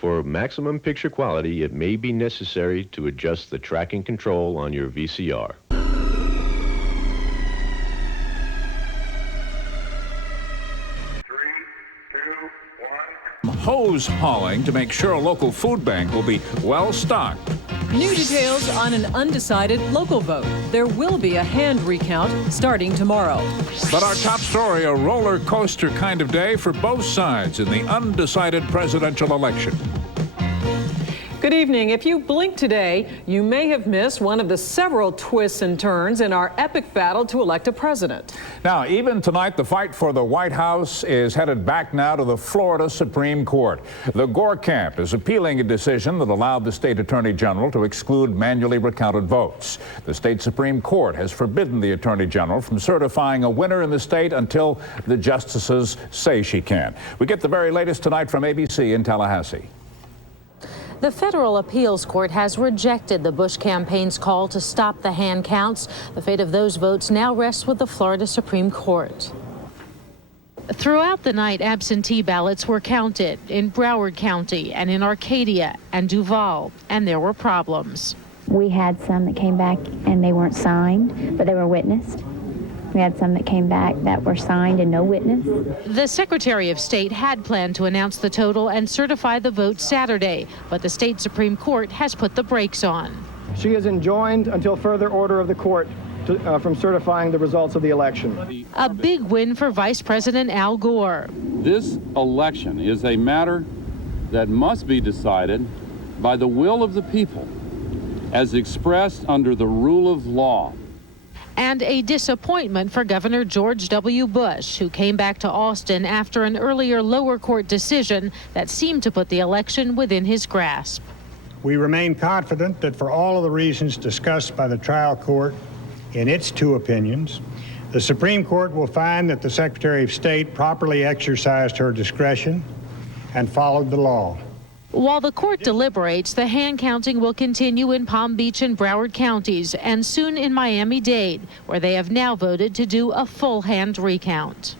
For maximum picture quality, it may be necessary to adjust the tracking control on your VCR. Hose hauling to make sure a local food bank will be well stocked. New details on an undecided local vote. There will be a hand recount starting tomorrow. But our top story, a roller coaster kind of day for both sides in the undecided presidential election. Good evening. If you blink today, you may have missed one of the several twists and turns in our epic battle to elect a president. Now, even tonight, the fight for the White House is headed back now to the Florida Supreme Court. The Gore camp is appealing a decision that allowed the state attorney general to exclude manually recounted votes. The state Supreme Court has forbidden the attorney general from certifying a winner in the state until the justices say she can. We get the very latest tonight from ABC in Tallahassee. The federal appeals court has rejected the Bush campaign's call to stop the hand counts. The fate of those votes now rests with the Florida Supreme Court. Throughout the night, absentee ballots were counted in Broward County and in Arcadia and Duval, and there were problems. We had some that came back and they weren't signed, but they were witnessed. We had some that came back that were signed and no witness. The Secretary of State had planned to announce the total and certify the vote Saturday, but the state Supreme Court has put the brakes on. She is enjoined until further order of the court from certifying the results of the election. A big win for Vice President Al Gore. This election is a matter that must be decided by the will of the people as expressed under the rule of law. And a disappointment for Governor George W. Bush, who came back to Austin after an earlier lower court decision that seemed to put the election within his grasp. We remain confident that for all of the reasons discussed by the trial court in its two opinions, the Supreme Court will find that the Secretary of State properly exercised her discretion and followed the law. While the court deliberates, the hand counting will continue in Palm Beach and Broward counties and soon in Miami-Dade, where they have now voted to do a full hand recount.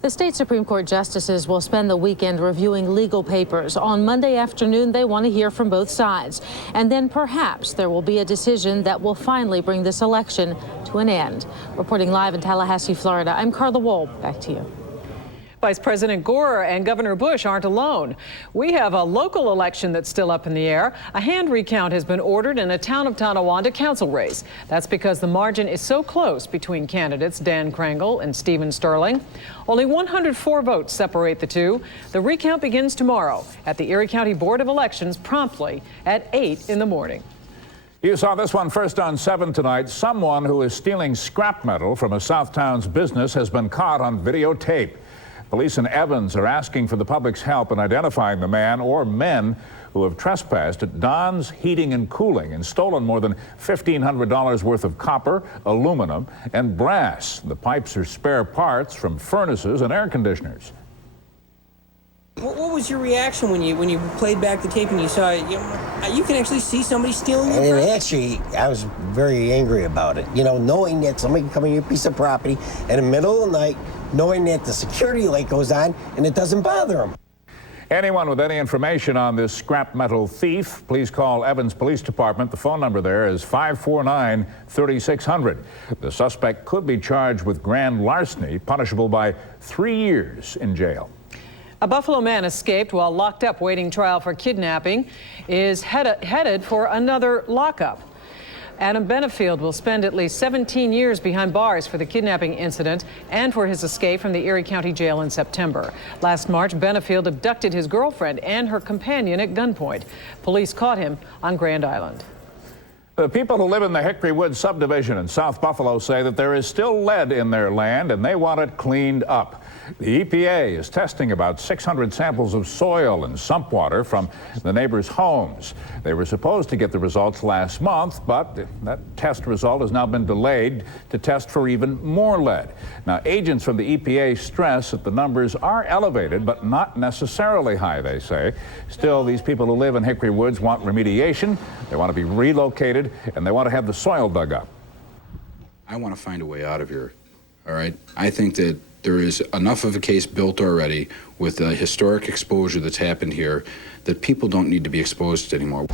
The state Supreme Court justices will spend the weekend reviewing legal papers. On Monday afternoon, they want to hear from both sides. And then perhaps there will be a decision that will finally bring this election to an end. Reporting live in Tallahassee, Florida, I'm Carla Wohl. Back to you. Vice President Gore and Governor Bush aren't alone. We have a local election that's still up in the air. A hand recount has been ordered in a town of Tonawanda council race. That's because the margin is so close between candidates Dan Krangle and Stephen Sterling. Only 104 votes separate the two. The recount begins tomorrow at the Erie County Board of Elections promptly at 8 in the morning. You saw this one first on 7 tonight. Someone who is stealing scrap metal from a Southtowns business has been caught on videotape. Police in Evans are asking for the public's help in identifying the man or men who have trespassed at Don's Heating and Cooling and stolen more than $1,500 worth of copper, aluminum, and brass. The pipes are spare parts from furnaces and air conditioners. What was your reaction when you played back the tape and you saw it? You can actually see somebody stealing your property. Actually, I was very angry about it. You know, knowing that somebody can come in your piece of property in the middle of the night, knowing that the security light goes on and it doesn't bother them. Anyone with any information on this scrap metal thief, please call Evans Police Department. The phone number there is 549-3600. The suspect could be charged with grand larceny, punishable by 3 years in jail. A Buffalo man escaped while locked up waiting trial for kidnapping, is headed for another lockup. Adam Benefield will spend at least 17 years behind bars for the kidnapping incident and for his escape from the Erie County Jail in September. Last March, Benefield abducted his girlfriend and her companion at gunpoint. Police caught him on Grand Island. The people who live in the Hickory Woods subdivision in South Buffalo say that there is still lead in their land and they want it cleaned up. The EPA is testing about 600 samples of soil and sump water from the neighbors' homes. They were supposed to get the results last month, but that test result has now been delayed to test for even more lead. Now, agents from the EPA stress that the numbers are elevated, but not necessarily high, they say. Still, these people who live in Hickory Woods want remediation, they want to be relocated, and they want to have the soil dug up. I want to find a way out of here, all right? I think that There is enough of a case built already with the historic exposure that's happened here that people don't need to be exposed anymore.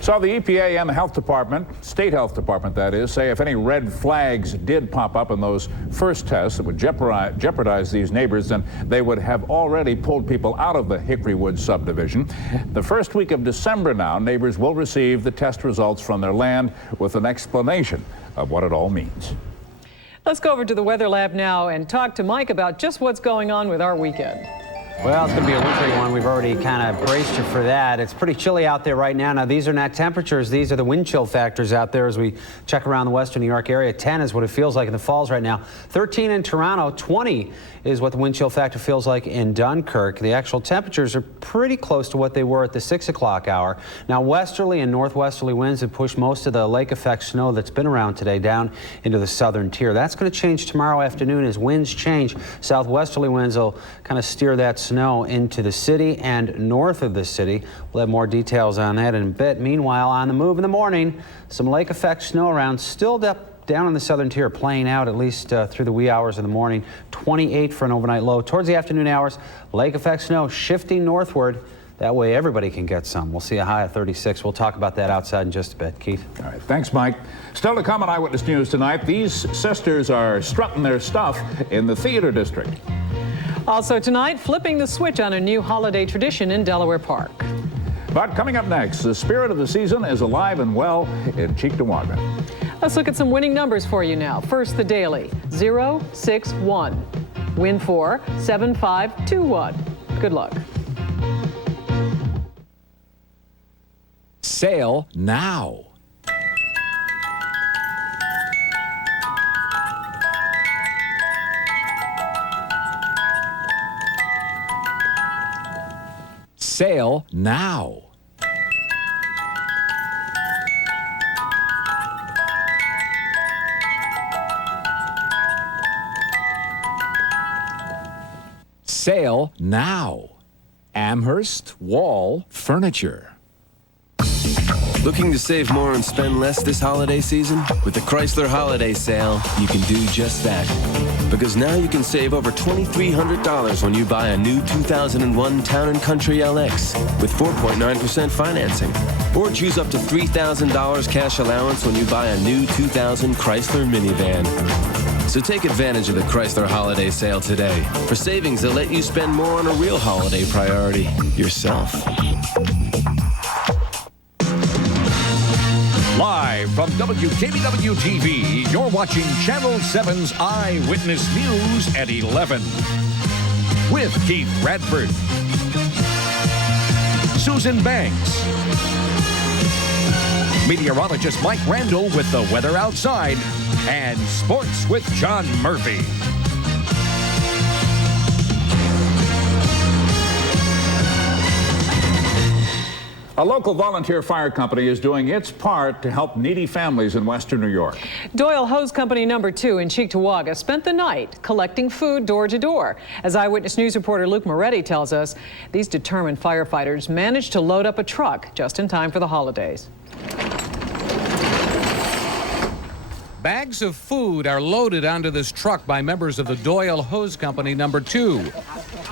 So the EPA and the health department, state health department that is, say if any red flags did pop up in those first tests that would jeopardize these neighbors, then they would have already pulled people out of the Hickory Woods subdivision. The first week of December now, neighbors will receive the test results from their land with an explanation of what it all means. Let's go over to the weather lab now and talk to Mike about just what's going on with our weekend. Well, it's going to be a wintry one. We've already kind of braced you for that. It's pretty chilly out there right now. Now, these are not temperatures. These are the wind chill factors out there as we check around the western New York area. 10 is what it feels like in the Falls right now. 13 in Toronto. 20 is what the wind chill factor feels like in Dunkirk. The actual temperatures are pretty close to what they were at the 6 o'clock hour. Now, westerly and northwesterly winds have pushed most of the lake effect snow that's been around today down into the southern tier. That's going to change tomorrow afternoon as winds change. Southwesterly winds will kind of steer that snow into the city and north of the city. We'll have more details on that in a bit. Meanwhile, on the move in the morning, some lake effect snow around, still down in the southern tier, playing out at least through the wee hours of the morning. 28 for an overnight low. Towards the afternoon hours, lake effect snow shifting northward. That way everybody can get some. We'll see a high of 36. We'll talk about that outside in just a bit. Keith. All right, thanks, Mike. Still to come on Eyewitness News tonight, these sisters are strutting their stuff in the theater district. Also tonight, flipping the switch on a new holiday tradition in Delaware Park. But coming up next, the spirit of the season is alive and well in Cheektowaga. Let's look at some winning numbers for you now. First, the daily, 061. Win 4, 7521. Good luck. Sale now. Sale now. Sale now. Amherst Wall Furniture. Looking to save more and spend less this holiday season? With the Chrysler Holiday Sale, you can do just that. Because now you can save over $2,300 when you buy a new 2001 Town & Country LX with 4.9% financing. Or choose up to $3,000 cash allowance when you buy a new 2000 Chrysler minivan. So take advantage of the Chrysler Holiday Sale today for savings that let you spend more on a real holiday priority, yourself. Live from WKBW-TV, you're watching Channel 7's Eyewitness News at 11. With Keith Radford, Susan Banks, meteorologist Mike Randall with the weather outside, and sports with John Murphy. A local volunteer fire company is doing its part to help needy families in western New York. Doyle Hose Company No. 2 in Cheektowaga spent the night collecting food door to door. As Eyewitness News reporter Luke Moretti tells us, these determined firefighters managed to load up a truck just in time for the holidays. Bags of food are loaded onto this truck by members of the Doyle Hose Company No. 2.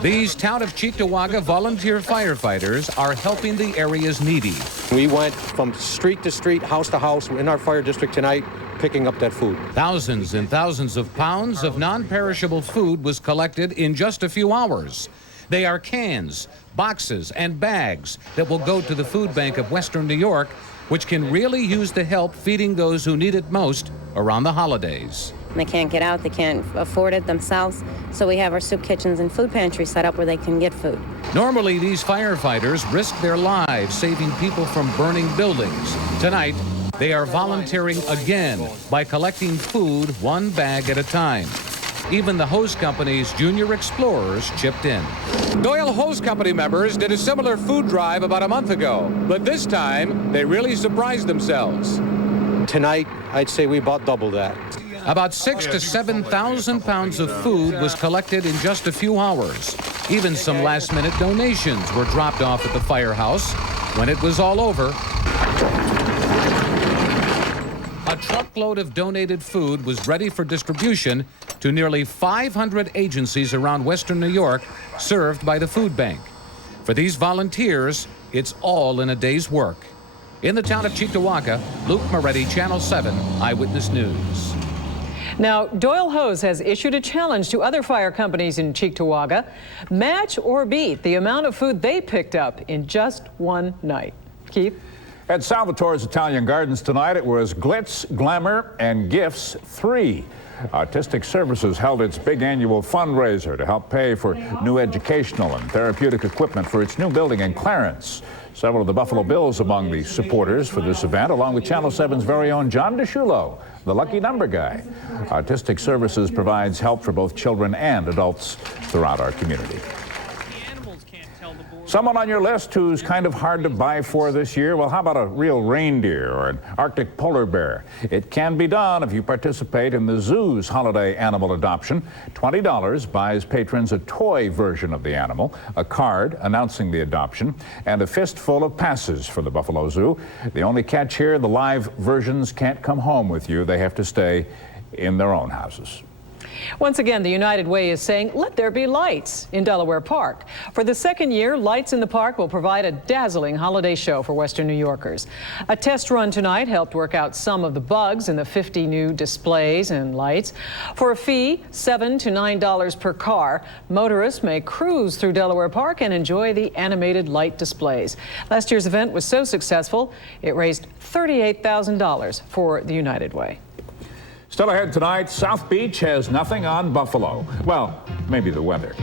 These Town of Cheektowaga volunteer firefighters are helping the area's needy. We went from street to street, house to house in our fire district tonight, picking up that food. Thousands and thousands of pounds of non-perishable food was collected in just a few hours. They are cans, boxes, and bags that will go to the food bank of western New York, which can really use the help feeding those who need it most around the holidays. They can't get out, they can't afford it themselves, so we have our soup kitchens and food pantries set up where they can get food. Normally, these firefighters risk their lives saving people from burning buildings. Tonight, they are volunteering again by collecting food one bag at a time. Even the hose company's junior explorers chipped in. Doyle Hose Company members did a similar food drive about a month ago, but this time they really surprised themselves. Tonight, I'd say we bought double that. About 6,000 to 7,000 pounds of food was collected in just a few hours. Even some last-minute donations were dropped off at the firehouse. When it was all over, a truckload of donated food was ready for distribution to nearly 500 agencies around Western New York served by the food bank. For these volunteers, it's all in a day's work. In the town of Cheektowaga, Luke Moretti, Channel 7 Eyewitness News. Now, Doyle Hose has issued a challenge to other fire companies in Cheektowaga. Match or beat the amount of food they picked up in just one night. Keith? At Salvatore's Italian Gardens tonight, it was Glitz, Glamour, and Gifts 3. Artistic Services held its big annual fundraiser to help pay for new educational and therapeutic equipment for its new building in Clarence. Several of the Buffalo Bills among the supporters for this event, along with Channel 7's very own John DeShulo, the lucky number guy. Artistic Services provides help for both children and adults throughout our community. Someone on your list who's kind of hard to buy for this year? Well, how about a real reindeer or an Arctic polar bear? It can be done if you participate in the zoo's holiday animal adoption. $20 buys patrons a toy version of the animal, a card announcing the adoption, and a fistful of passes for the Buffalo Zoo. The only catch here, the live versions can't come home with you. They have to stay in their own houses. Once again, the United Way is saying, let there be lights in Delaware Park. For the second year, Lights in the Park will provide a dazzling holiday show for Western New Yorkers. A test run tonight helped work out some of the bugs in the 50 new displays and lights. For a fee, $7 to $9 per car, motorists may cruise through Delaware Park and enjoy the animated light displays. Last year's event was so successful, it raised $38,000 for the United Way. Still ahead tonight, South Beach has nothing on Buffalo. Well, maybe the weather.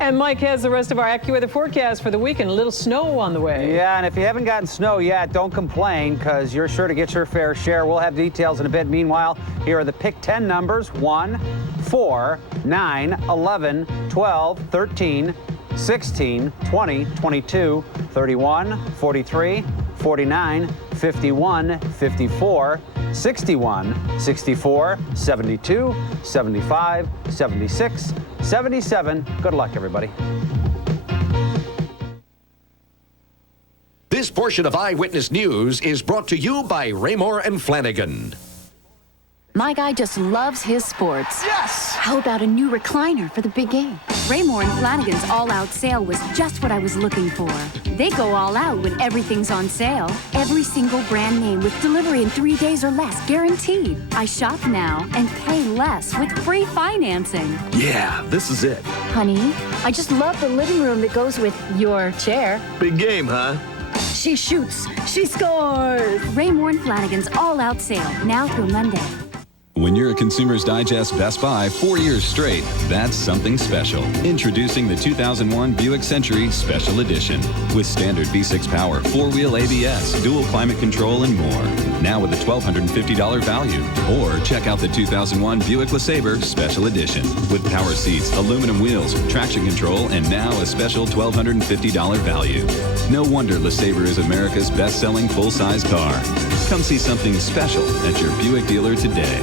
And Mike has the rest of our AccuWeather forecast for the weekend. A little snow on the way. Yeah, and if you haven't gotten snow yet, don't complain, because you're sure to get your fair share. We'll have details in a bit. Meanwhile, here are the Pick 10 numbers: 1, 4, 9, 11, 12, 13, 16, 20, 22, 31, 43, 49, 51, 54, 61, 64, 72, 75, 76, 77. Good luck, everybody. This portion of Eyewitness News is brought to you by Raymore and Flanagan. My guy just loves his sports. Yes! How about a new recliner for the big game? Raymore and Flanagan's all-out sale was just what I was looking for. They go all out when everything's on sale. Every single brand name with delivery in 3 days or less, guaranteed. I shop now and pay less with free financing. Yeah, this is it. Honey, I just love the living room that goes with your chair. Big game, huh? She shoots. She scores. Raymore and Flanagan's all-out sale, now through Monday. When you're a Consumer's Digest Best Buy 4 years straight, that's something special. Introducing the 2001 Buick Century Special Edition with standard V6 power, 4-wheel ABS, dual climate control, and more. Now with a $1,250 value. Or check out the 2001 Buick LeSabre Special Edition with power seats, aluminum wheels, traction control, and now a special $1,250 value. No wonder LeSabre is America's best-selling full-size car. Come see something special at your Buick dealer today.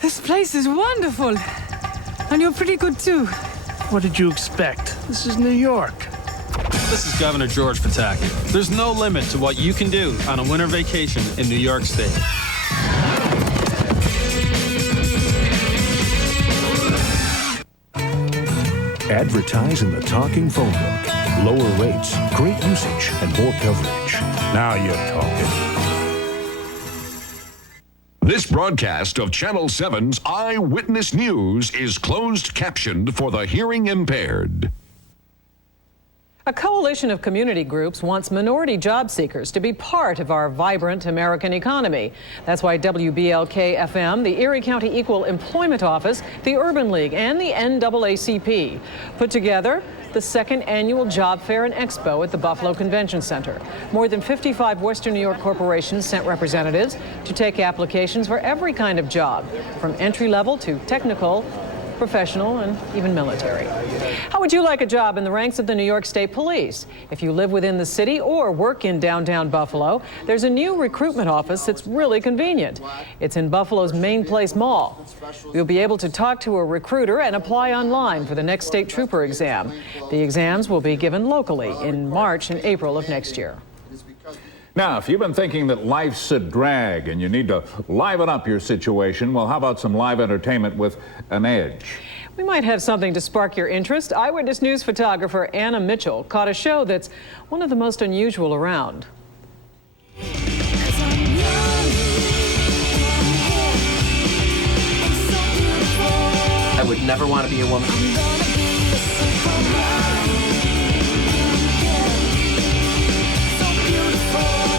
This place is wonderful. And you're pretty good, too. What did you expect? This is New York. This is Governor George Pataki. There's no limit to what you can do on a winter vacation in New York State. Advertise in the talking phone book. Lower rates, great usage, and more coverage. Now you're talking. This broadcast of Channel 7's Eyewitness News is closed captioned for the hearing impaired. A coalition of community groups wants minority job seekers to be part of our vibrant American economy. That's why WBLK-FM, the Erie County Equal Employment Office, the Urban League, and the NAACP put together the second annual Job Fair and Expo at the Buffalo Convention Center. More than 55 Western New York corporations sent representatives to take applications for every kind of job, from entry-level to technical, professional, and even military. How would you like a job in the ranks of the New York State Police? If you live within the city or work in downtown Buffalo, there's a new recruitment office that's really convenient. It's in Buffalo's Main Place Mall. You'll be able to talk to a recruiter and apply online for the next state trooper exam. The exams will be given locally in March and April of next year. Now, if you've been thinking that life's a drag and you need to liven up your situation, well, how about some live entertainment with an edge? We might have something to spark your interest. Eyewitness News photographer Anna Mitchell caught a show that's one of the most unusual around. I would never want to be a woman.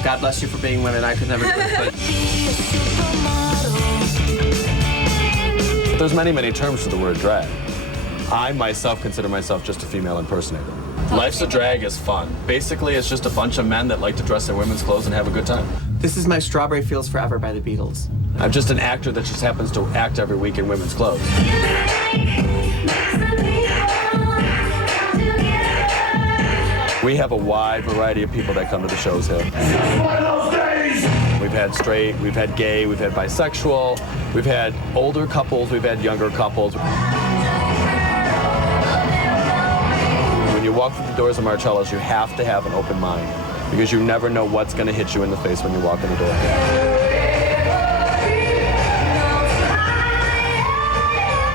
God bless you for being women. I could never do it. There's many terms to the word drag. I myself consider myself just a female impersonator. Life's a Drag is fun. Basically, it's just a bunch of men that like to dress in women's clothes and have a good time. This is my Strawberry Fields Forever by the Beatles. I'm just an actor that just happens to act every week in women's clothes. We have a wide variety of people that come to the shows here. We've had straight, we've had gay, we've had bisexual, we've had older couples, we've had younger couples. When you walk through the doors of Marcello's, you have to have an open mind because you never know what's going to hit you in the face when you walk in the door.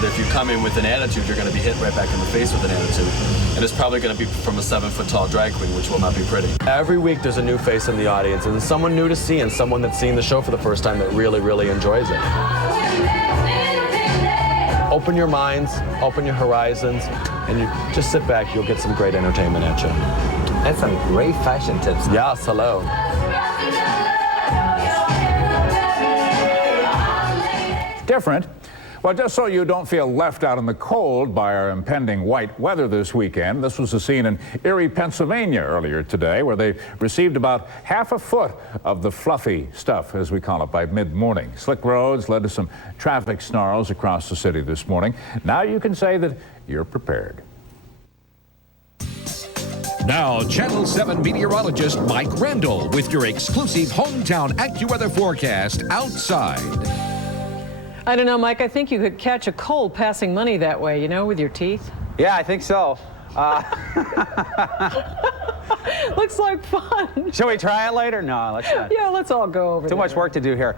If you come in with an attitude, you're going to be hit right back in the face with an attitude. And it's probably going to be from a 7-foot-tall drag queen, which will not be pretty. Every week there's a new face in the audience, and someone new to see, and someone that's seeing the show for the first time that really enjoys it. Open your minds, open your horizons, and you just sit back, you'll get some great entertainment at you. And some great fashion tips. Yes, hello. Different. Well, just so you don't feel left out in the cold by our impending white weather this weekend, this was a scene in Erie, Pennsylvania earlier today where they received about half a foot of the fluffy stuff, as we call it, by mid-morning. Slick roads led to some traffic snarls across the city this morning. Now you can say that you're prepared. Now, Channel 7 meteorologist Mike Randall with your exclusive hometown AccuWeather forecast outside. I don't know, Mike, I think you could catch a cold passing money that way, you know, with your teeth. Yeah, I think so. Looks like fun. Shall we try it later? No, let's not. Yeah, let's all go over Too much work to do here.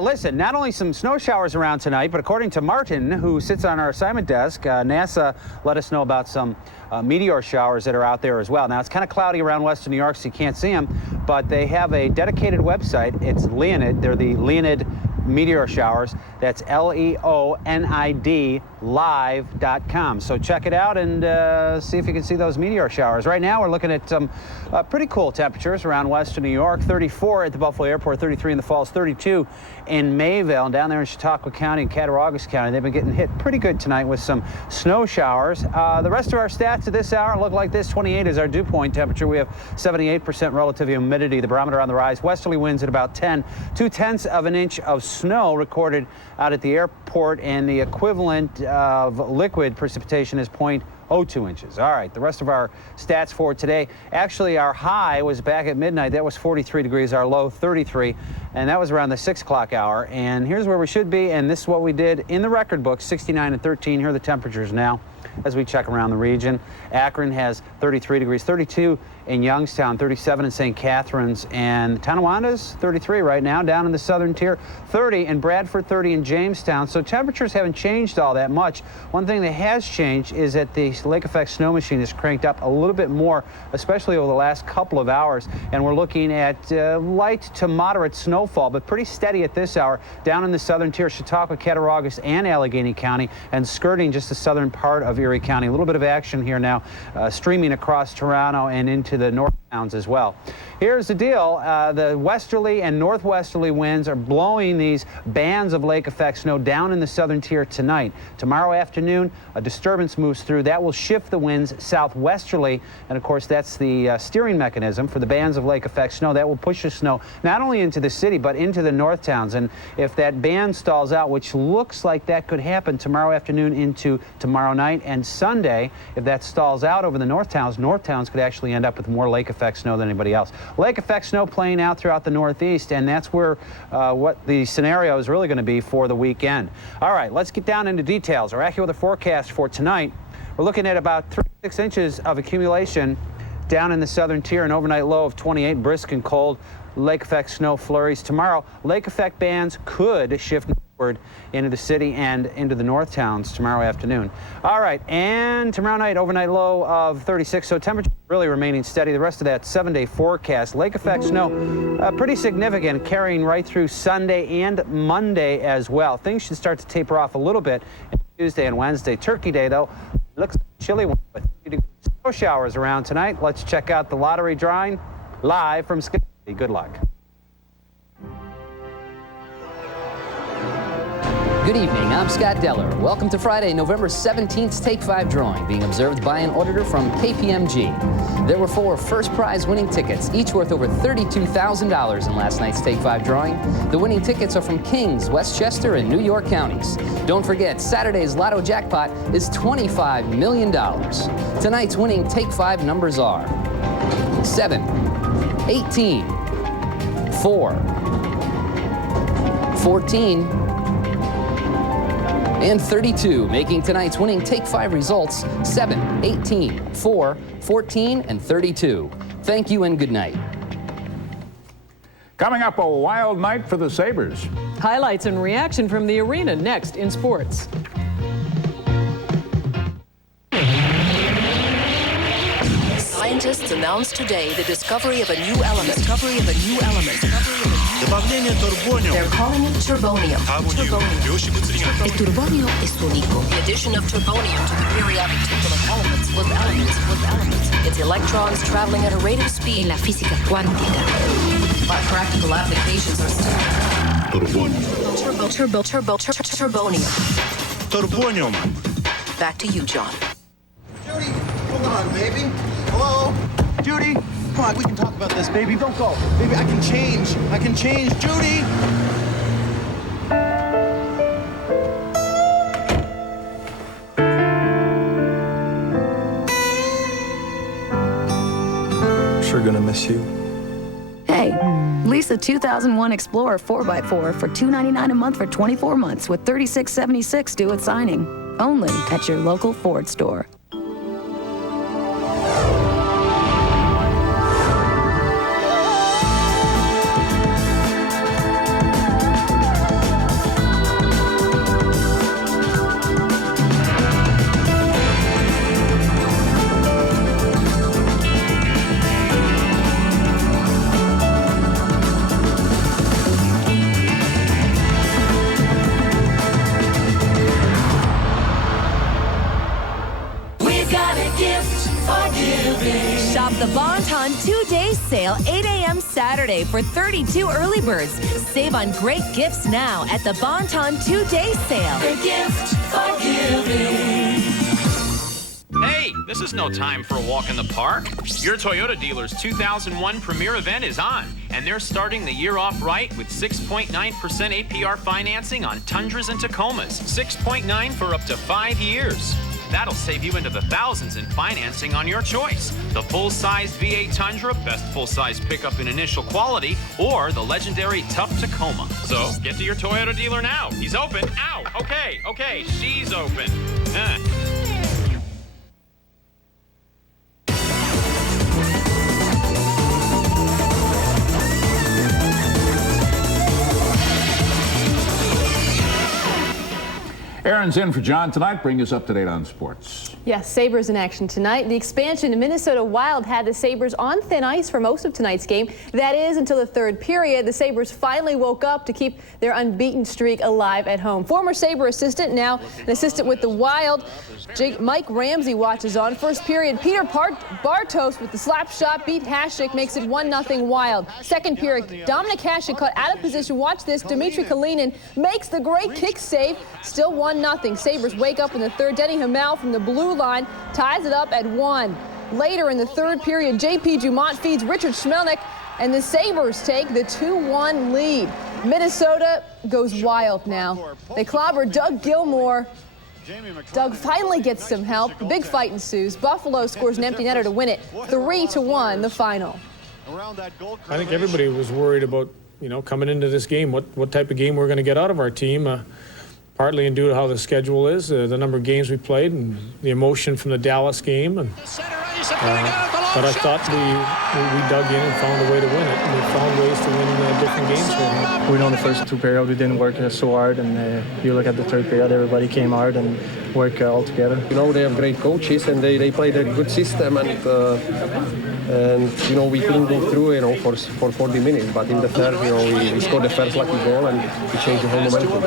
Listen, not only some snow showers around tonight, but according to Martin, who sits on our assignment desk, NASA let us know about some meteor showers that are out there as well. Now, it's kind of cloudy around western New York, so you can't see them, but they have a dedicated website. It's Leonid. They're the Leonid meteor showers. That's Leonid live.com. So check it out and see if you can see those meteor showers. Right now we're looking at some pretty cool temperatures around western New York. 34 at the Buffalo Airport, 33 in the Falls, 32 in Mayville, and down there in Chautauqua County and Cattaraugus County. They've been getting hit pretty good tonight with some snow showers. The rest of our stats at this hour look like this. 28 is our dew point temperature. We have 78% relative humidity. The barometer on the rise. Westerly winds at about 10. 0.2 of an inch of snow recorded out at the airport, and the equivalent of liquid precipitation is 0.02 inches. All right, the rest of our stats for today. Actually, our high was back at midnight. That was 43 degrees. Our low, 33. And that was around the 6 o'clock hour. And here's where we should be. And this is what we did in the record book, 69 and 13. Here are the temperatures now as we check around the region. Akron has 33 degrees, 32 in Youngstown, 37 in St. Catharines, and Tonowanda's 33 right now, down in the southern tier, 30 in Bradford, 30 in Jamestown. So temperatures haven't changed all that much. One thing that has changed is that the lake effect snow machine has cranked up a little bit more, especially over the last couple of hours, and we're looking at light to moderate snowfall, but pretty steady at this hour down in the southern tier, Chautauqua, Cattaraugus, and Allegheny County, and skirting just the southern part of Erie County. A little bit of action here now, streaming across Toronto and into the north towns as well. Here's the deal. The westerly and northwesterly winds are blowing these bands of lake effect snow down in the southern tier tonight. Tomorrow afternoon, a disturbance moves through. That will shift the winds southwesterly, and of course that's the steering mechanism for the bands of lake effect snow. That will push the snow not only into the city but into the north towns, and if that band stalls out, which looks like that could happen tomorrow afternoon into tomorrow night and Sunday, if that stalls out over the north towns could actually end up with more lake effect snow than anybody else. Lake effect snow playing out throughout the Northeast, and that's where what the scenario is really going to be for the weekend. All right, let's get down into details. Our AccuWeather forecast for tonight, we're looking at about 36 inches of accumulation down in the southern tier, an overnight low of 28, brisk and cold. Lake effect snow flurries tomorrow. Lake effect bands could shift northward into the city and into the north towns tomorrow afternoon. All right, and tomorrow night, overnight low of 36, so temperature really remaining steady. The rest of that 7-day forecast, lake effect snow pretty significant, carrying right through Sunday and Monday as well. Things should start to taper off a little bit Tuesday and Wednesday. Turkey Day, though, looks chilly with 30 degree snow showers around tonight. Let's check out the lottery drawing live from Schenectady. Good luck. Good evening, I'm Scott Deller. Welcome to Friday, November 17th's Take 5 drawing, being observed by an auditor from KPMG. There were 4 first prize winning tickets, each worth over $32,000 in last night's Take 5 drawing. The winning tickets are from Kings, Westchester, and New York counties. Don't forget, Saturday's Lotto jackpot is $25 million. Tonight's winning Take 5 numbers are 7, 18, 4, 14, and 32, making tonight's winning Take 5 results 7, 18, 4, 14, and 32. Thank you and good night. Coming up, a wild night for the Sabres. Highlights and reaction from the arena next in sports. Scientists announced today the discovery of a new element. They're calling it turbonium. El turbonio es único. The addition of turbonium to the periodic table of elements with elements. Its electrons traveling at a rate of speed. En la física cuántica. But practical applications are still. Turbonium. Back to you, John. Judy, hold on, baby. Hello? Judy? Come on, we can talk about this, baby. Don't go. Baby, I can change. Judy! Sure gonna miss you. Hey, lease a 2001 Explorer 4x4 for $299 a month for 24 months with $36.76 due at signing. Only at your local Ford store. The Bon-Ton 2-day sale, 8 a.m. Saturday for 32 early birds. Save on great gifts now at the Bon-Ton 2-day sale. The gift for giving. Hey, this is no time for a walk in the park. Your Toyota dealer's 2001 Premier event is on, and they're starting the year off right with 6.9% APR financing on Tundras and Tacomas. 6.9 for up to 5 years. That'll save you into the thousands in financing on your choice. The full-size V8 Tundra, best full-size pickup in initial quality, or the legendary Tough Tacoma. So get to your Toyota dealer now. He's open. Ow! Okay, she's open. Karen's in for John tonight. Bring us up to date on sports. Yes, Sabres in action tonight. The expansion Minnesota Wild had the Sabres on thin ice for most of tonight's game. That is until the third period. The Sabres finally woke up to keep their unbeaten streak alive at home. Former Sabre assistant, now an assistant with the Wild, Mike Ramsey watches on. First period, Peter Bartos with the slap shot beat Hasek, makes it 1-0 Wild. Second period, Dominic Hasek caught out of position. Watch this, Dmitry Kalinin makes the great kick save. Still 1-0. Sabres wake up in the third. Denny Hamel from the blue line ties it up at 1. Later in the third period, J.P. Dumont feeds Richard Schmelnick, and the Sabres take the 2-1 lead. Minnesota goes wild now. They clobber Doug Gilmour. Doug finally gets some help. The big fight ensues. Buffalo scores an empty netter to win it. 3-1 the final. I think everybody was worried about, coming into this game, what type of game we're going to get out of our team. Partly due to how the schedule is, the number of games we played, and the emotion from the Dallas game. But I thought we dug in and found a way to win it. And we found ways to win different games right now. We know the first two periods we didn't work so hard, and you look at the third period, everybody came hard and worked all together. They have great coaches and they played a good system, and we couldn't go through for 40 minutes. But in the third, we scored the first lucky goal and we changed the whole momentum.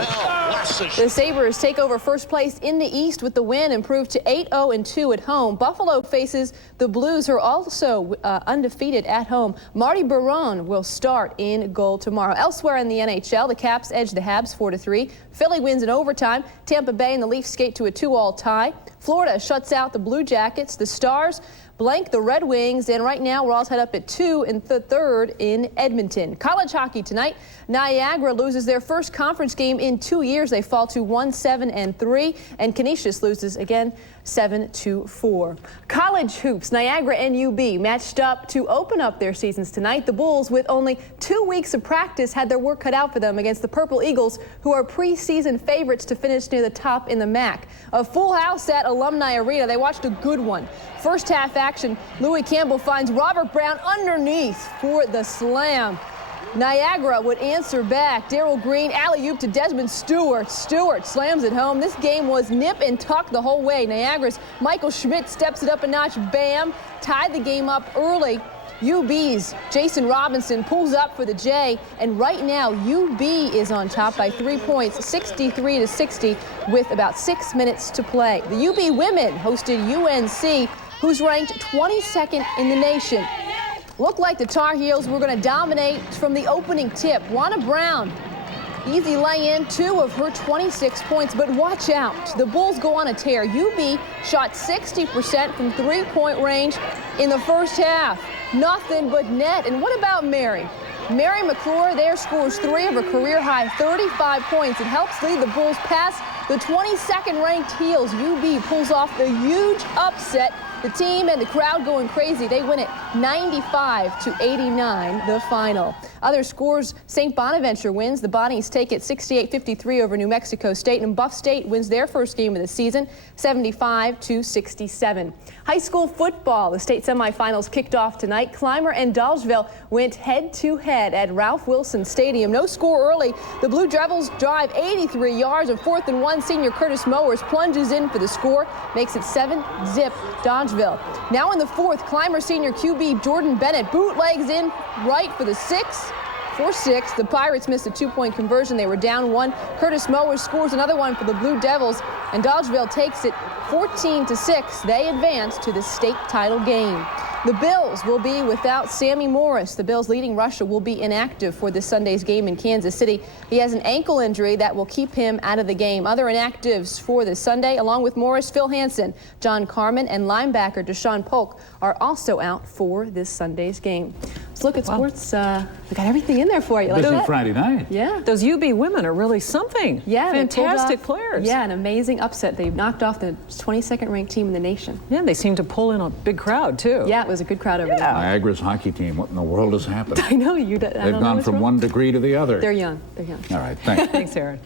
The Sabres take over first place in the East with the win, improved to 8-0-2 at home. Buffalo faces the Blues, who are also undefeated at home. Marty Biron will start in goal tomorrow. Elsewhere in the NHL, the Caps edge the Habs 4-3. Philly wins in overtime. Tampa Bay and the Leafs skate to a 2-2 tie. Florida shuts out the Blue Jackets. The Stars blank the Red Wings, and right now we're all tied up at 2 in the third in Edmonton. College hockey tonight. Niagara loses their first conference game in 2 years. They fall to 1-7-3, and Canisius loses again 7-4. College hoops. Niagara and UB matched up to open up their seasons tonight. The Bulls, with only 2 weeks of practice, had their work cut out for them against the Purple Eagles, who are preseason favorites to finish near the top in the MAC. A full house at Alumni Arena. They watched a good one. First half action, Louis Campbell finds Robert Brown underneath for the slam. Niagara would answer back. Darryl Green alley-oop to Desmond Stewart. Stewart slams it home. This game was nip and tuck the whole way. Niagara's Michael Schmidt steps it up a notch. Bam! Tied the game up early. UB's Jason Robinson pulls up for the J, and right now UB is on top by 3 points, 63-60, with about 6 minutes to play. The UB women hosted UNC, who's ranked 22nd in the nation. Looked like the Tar Heels were going to dominate from the opening tip. Juana Brown, easy lay-in, 2 of her 26 points, but watch out. The Bulls go on a tear. UB shot 60% from three-point range in the first half. Nothing but net. And what about Mary? Mary McClure there scores 3 of her career-high 35 points. It helps lead the Bulls past the 22nd ranked Heels. UB pulls off the huge upset. The team and the crowd going crazy. They win it 95-89, the final. Other scores, St. Bonaventure wins. The Bonnies take it 68-53 over New Mexico State, and Buff State wins their first game of the season, 75-67. High school football, the state semifinals kicked off tonight. Clymer and Dolgeville went head-to-head at Ralph Wilson Stadium. No score early. The Blue Devils drive 83 yards on 4th and 1. Senior Curtis Mowers plunges in for the score, makes it 7-zip Dodgeville. Now in the fourth, Clymer senior QB Jordan Bennett bootlegs in right for the 6. The Pirates missed a 2-point conversion. They were down 1. Curtis Mowers scores another one for the Blue Devils, and Dodgeville takes it 14-6. They advance to the state title game. The Bills will be without Sammy Morris. The Bills' leading rusher will be inactive for this Sunday's game in Kansas City. He has an ankle injury that will keep him out of the game. Other inactives for this Sunday, along with Morris, Phil Hansen, John Carmen, and linebacker Deshaun Polk are also out for this Sunday's game. Let's look at sports. We got everything in there for you. This is Friday night. Yeah. Those UB women are really something. Yeah. Fantastic players. Yeah, an amazing upset. They knocked off the 22nd ranked team in the nation. Yeah, they seem to pull in a big crowd, too. Yeah, it was a good crowd over there. Niagara's hockey team, what in the world has happened? I know. They've gone from one degree to the other. They're young. All right, thanks. Thanks, Aaron.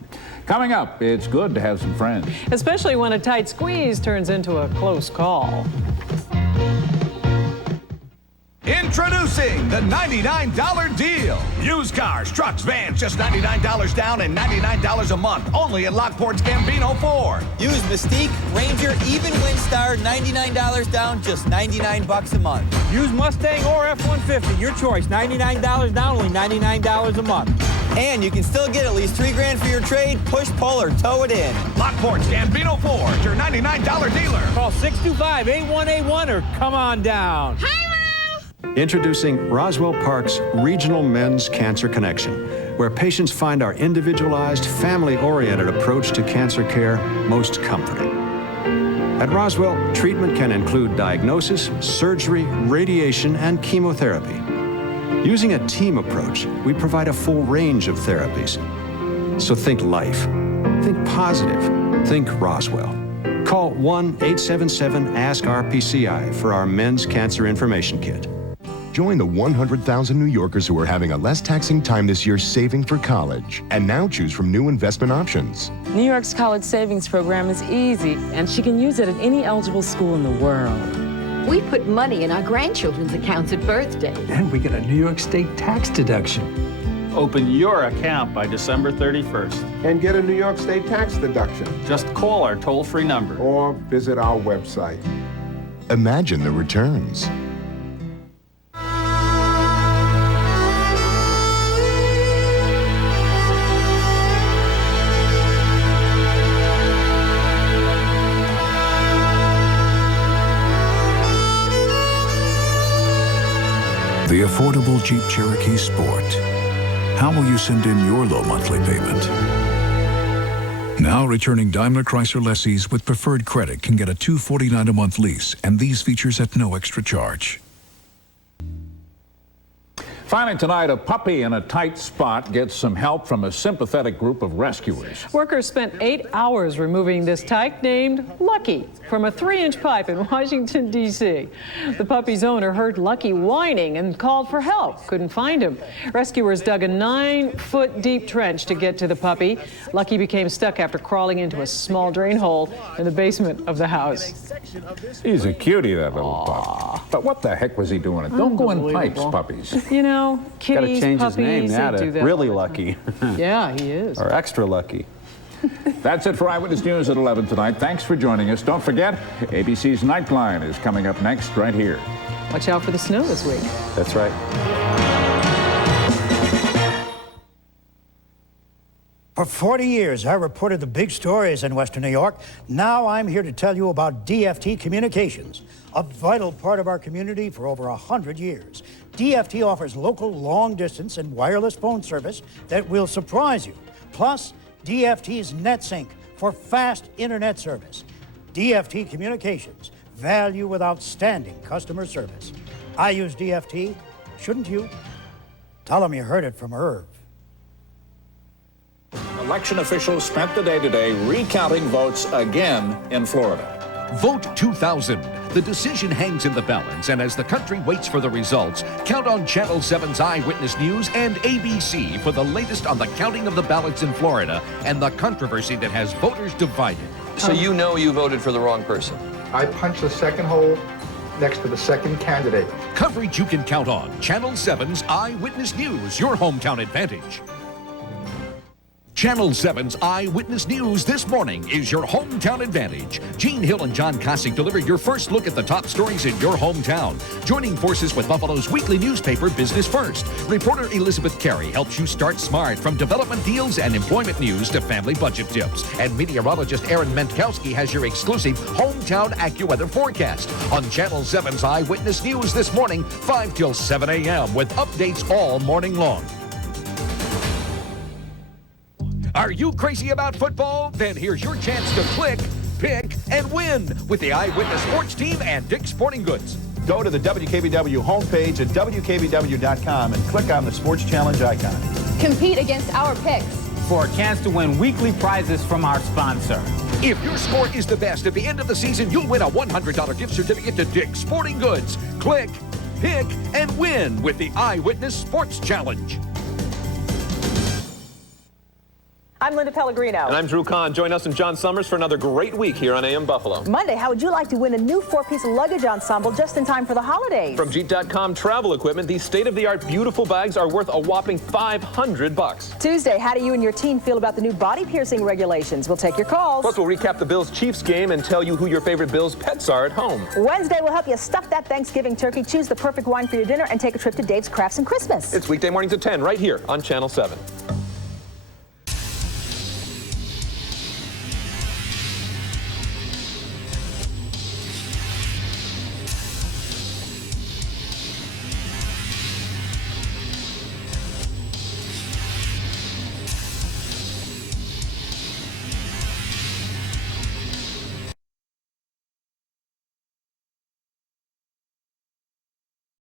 Coming up, it's good to have some friends. Especially when a tight squeeze turns into a close call. In Introducing the $99 deal. Used cars, trucks, vans, just $99 down and $99 a month. Only at Lockport's Gambino Ford. Used Mystique, Ranger, even Windstar, $99 down, just $99 a month. Used Mustang or F-150, your choice. $99 down, only $99 a month. And you can still get at least $3 grand for your trade. Push, pull, or tow it in. Lockport's Gambino Ford, your $99 dealer. Call 625-8181 or come on down. Introducing Roswell Park's Regional Men's Cancer Connection, where patients find our individualized, family-oriented approach to cancer care most comforting. At Roswell, treatment can include diagnosis, surgery, radiation, and chemotherapy. Using a team approach, we provide a full range of therapies. So think life, think positive, think Roswell. Call 1-877-ASK-RPCI for our Men's Cancer Information Kit. Join the 100,000 New Yorkers who are having a less taxing time this year saving for college. And now choose from new investment options. New York's college savings program is easy, and she can use it at any eligible school in the world. We put money in our grandchildren's accounts at birthday. And we get a New York State tax deduction. Open your account by December 31st. And get a New York State tax deduction. Just call our toll-free number. Or visit our website. Imagine the returns. The affordable Jeep Cherokee Sport. How will you send in your low monthly payment? Now returning Daimler Chrysler lessees with preferred credit can get a $249 a month lease and these features at no extra charge. Finally tonight, a puppy in a tight spot gets some help from a sympathetic group of rescuers. Workers spent 8 hours removing this tyke named Lucky from a 3-inch pipe in Washington, D.C. The puppy's owner heard Lucky whining and called for help. Couldn't find him. Rescuers dug a 9-foot deep trench to get to the puppy. Lucky became stuck after crawling into a small drain hole in the basement of the house. He's a cutie, that little pup. But what the heck was he doing? Don't go in pipes, puppies. You know, kitties, Gotta change puppies, his name now they do to that. Really Lucky. Yeah, he is. Or Extra Lucky. That's it for Eyewitness News at 11 tonight. Thanks for joining us. Don't forget, ABC's Nightline is coming up next right here. Watch out for the snow this week. That's right. For 40 years, I reported the big stories in Western New York. Now I'm here to tell you about DFT Communications, a vital part of our community for over 100 years. DFT offers local long-distance and wireless phone service that will surprise you. Plus, DFT's NetSync for fast internet service. DFT Communications, value with outstanding customer service. I use DFT, shouldn't you? Tell them you heard it from Irv. Election officials spent the day today recounting votes again in Florida. Vote 2000. The decision hangs in the balance, and as the country waits for the results, count on Channel 7's Eyewitness News and ABC for the latest on the counting of the ballots in Florida and the controversy that has voters divided. So you know you voted for the wrong person? I punched the second hole next to the second candidate. Coverage you can count on. Channel 7's Eyewitness News, your hometown advantage. Channel 7's Eyewitness News this morning is your hometown advantage. Gene Hill and John Kossick deliver your first look at the top stories in your hometown. Joining forces with Buffalo's weekly newspaper, Business First. Reporter Elizabeth Carey helps you start smart, from development deals and employment news to family budget tips. And meteorologist Aaron Mentkowski has your exclusive hometown AccuWeather forecast on Channel 7's Eyewitness News this morning, 5 till 7 a.m. with updates all morning long. Are you crazy about football? Then here's your chance to click, pick, and win with the Eyewitness Sports Team and Dick's Sporting Goods. Go to the WKBW homepage at WKBW.com and click on the Sports Challenge icon. Compete against our picks for a chance to win weekly prizes from our sponsor. If your score is the best at the end of the season, you'll win a $100 gift certificate to Dick's Sporting Goods. Click, pick, and win with the Eyewitness Sports Challenge. I'm Linda Pellegrino. And I'm Drew Kahn. Join us and John Summers for another great week here on AM Buffalo. Monday, how would you like to win a new 4-piece luggage ensemble just in time for the holidays? From Jeep.com Travel Equipment, these state-of-the-art beautiful bags are worth a whopping $500. Tuesday, how do you and your team feel about the new body piercing regulations? We'll take your calls. Plus, we'll recap the Bills-Chiefs game and tell you who your favorite Bills pets are at home. Wednesday, we'll help you stuff that Thanksgiving turkey, choose the perfect wine for your dinner, and take a trip to Dave's Crafts and Christmas. It's weekday mornings at 10 right here on Channel 7.